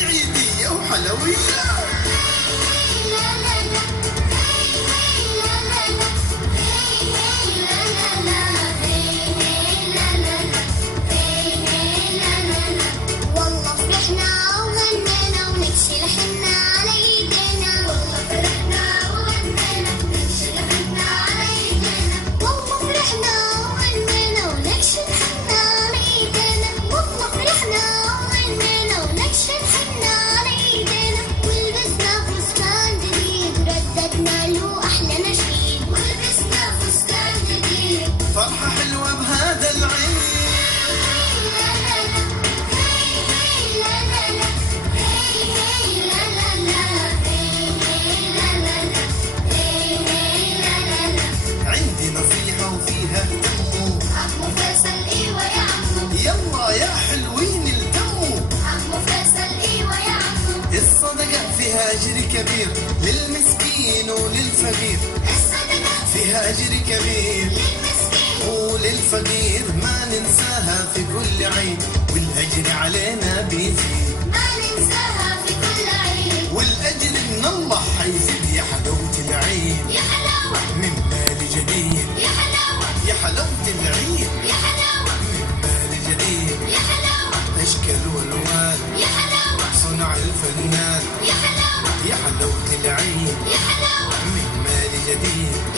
هذه عيدية وحلوية. فرحة حلوة بهذا العيد. عندي نصيحة وفيها اهتموا. عمو فيصل ايوه يا عمو. يلا يا حلوين التموا. عمو فيصل ايوه يا عمو. الصدقة فيها أجر كبير للمسكين وللفقير. الصدقة فيها أجر كبير للمسكين وللفقير، ما ننساها في كل عيد، والأجر علينا بيزيد. ما ننساها في كل عيد، والأجر من الله حيزيد. يا حلاوة العيد، يا حلاوة من مال جديد. يا حلاوة يا حلاوة العيد، يا حلاوة من مال جديد. يا حلاوة أشكال والوان يا حلاوة صنع الفنان. يا حلاوة يا حلاوة العيد، يا حلاوة من مال جديد.